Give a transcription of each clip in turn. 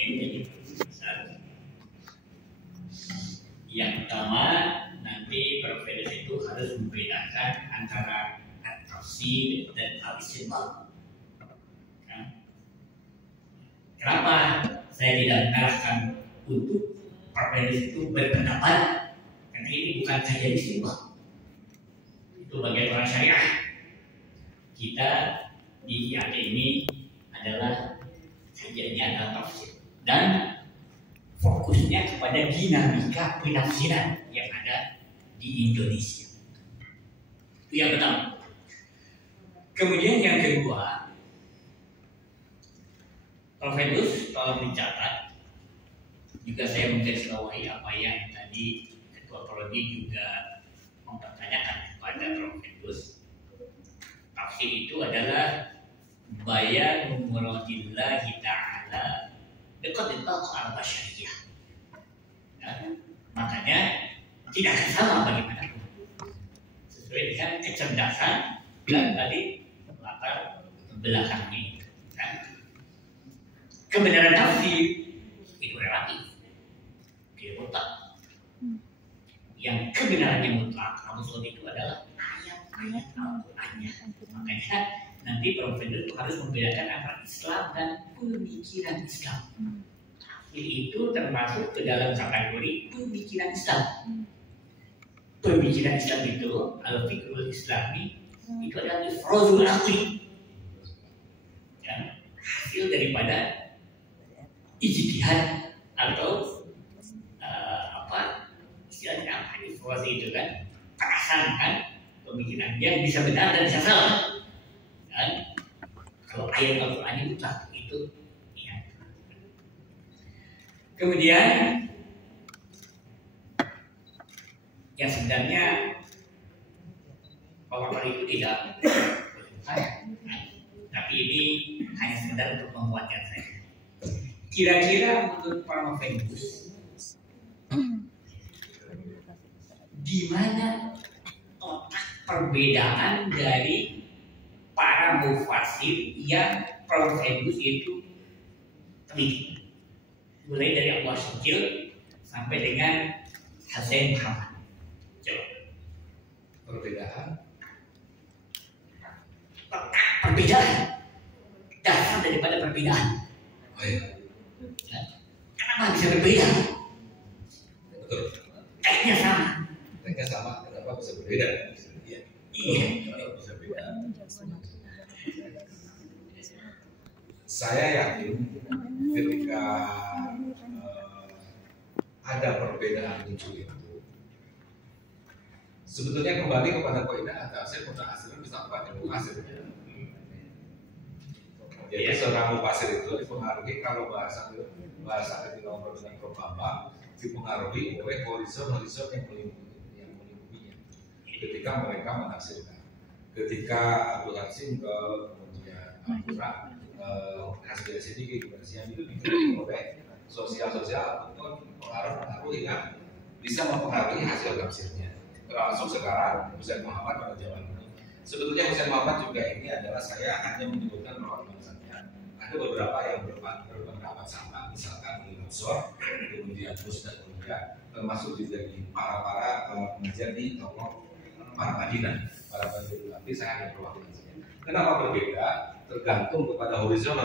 ini besar. Yang pertama, nanti Prof. Firdaus itu harus membedakan antara at-tafsir dan al-istinbat. Kenapa saya tidak mengarahkan untuk Prof. Firdaus itu berpendapat? Karena ini bukan kajian istinbat, itu bagian orang syariah. Kita di IAT ini adalah kajiannya adalah tafsir dan fokusnya kepada dinamika penafsiran yang ada di Indonesia. Itu yang pertama. Kemudian yang kedua, Prof. Firdaus tolong dicatat. Juga saya menggarisbawahi apa yang tadi Ketua Prodi juga mempertanyakan kepada Prof. Firdaus. Tafsir itu adalah bayan muradillahi ta'ala dekat al basyariyah. Makanya tidak akan sama bagaimana sesuai dengan kecerdasan dan tadi latar belakangnya. Kebenaran tafsir itu relatif, tidak mutlak. Yang kebenarannya mutlak, absolut itu adalah ayat-ayat Al-Qur'annya. Makanya nanti Prof. Firdaus itu harus membedakan antara Islam dan pemikiran Islam. Tafsir itu termasuk ke dalam kategori pemikiran Islam. Pemikiran Islam itu al-fiqhul islami itu adalah ifradul aqli, ya, hasil daripada ijtihad atau istilahnya apa ifrad itu kan perasan kan pemikiran yang bisa benar dan bisa salah. Dan kalau ayat Al-Quran itu mutlak itu ya. Kemudian yang sebenarnya bahwa itu tidak tapi ini hanya sekedar untuk menguatkan saya. Kira-kira menurut Prof. Firdaus di mana otak perbedaan dari para mufassir yang Prof. Firdaus itu teliti, mulai dari Abu Syukil sampai dengan Hasan Muhammad. Coba perbedaan, otak perbedaan, dasar daripada perbedaan. oh iya. Kenapa bisa berbeda? Betul. Tekniknya sama. Mereka sama, kenapa bisa berbeda? Iya. Kenapa bisa beda? Saya yakin ketika ada perbedaan muncul itu, sebetulnya kembali kepada kaidah at-tafsir muta'assir bisa mufasir. Jadi seorang mufasir itu dipengaruhi kalau bahasa ketika ngobrol dengan Prof. Bambang dipengaruhi oleh horizon yang melingkupinya. Ketika mereka menafsirkan, ketika Abdul Hasim kemudian Al-Qur'an hasil sedikit kebersihan itu dipengaruhi oleh sosial ataupun pengaruh yang bisa mempengaruhi hasil tafsirnya. Termasuk sekarang Husain Muhammad pada zaman ini. Sebetulnya Husain Muhammad juga ini adalah saya hanya menyebutkan bahwa ada beberapa yang berpendapat sama, misalkan di Luxor, kemudian Gus dan Mulia, termasuk juga di para pengajar di tokoh para Madinah, para pengajar. Tapi saya hanya perwakilan saja. Kenapa berbeda? Tergantung kepada horizon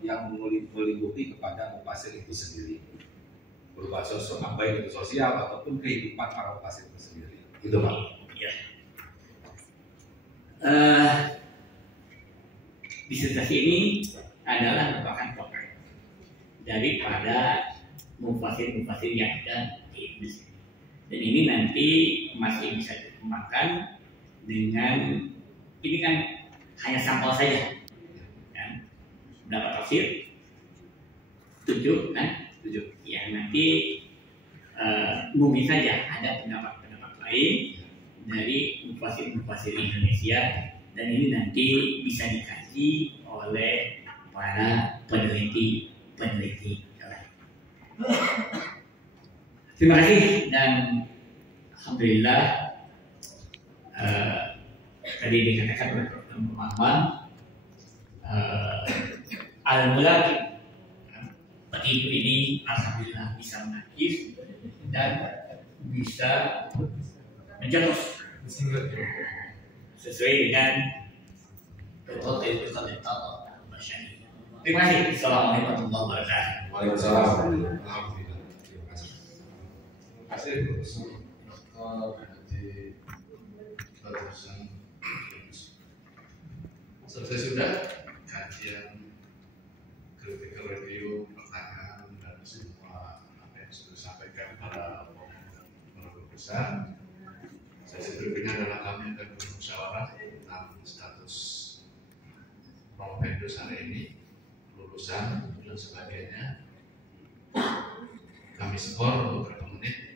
yang melingkupi kepada mufasir itu sendiri, berupa sosok baik itu sosial ataupun kehidupan para mufasir itu sendiri. Itu Pak. Ya. Disertasi ini adalah merupakan topik daripada mufasir-mufasir yang ada di Indonesia. Dan ini nanti masih bisa dikembangkan dengan ini kan hanya sampel saja. Kan? Berapa tafsir? 7 kan? 7. Ya nanti mungkin saja ada pendapat-pendapat lain dari mufasir-mufasir Indonesia dan ini nanti bisa dikaji oleh para peneliti lain. Terima kasih dan alhamdulillah tadi dikatakan oleh Dr. Muhammad al-mulaqib itu ini alhamdulillah bisa menangis dan bisa menjatuh sesuai dengan ketentuan dari Allah. Terima kasih. Assalamualaikum warahmatullahi wabarakatuh. Waalaikumsalam. Alhamdulillah. Terima kasih. Terima kasih Profesor Dr. Haji Barusan. Selesai sudah kajian critical review, pertanyaan dan semua apa yang sudah disampaikan para guru besar. Sesi berikutnya adalah kami akan bermusyawarah tentang status promovendus hari ini, lulusan dan sebagainya. Kami skor beberapa menit.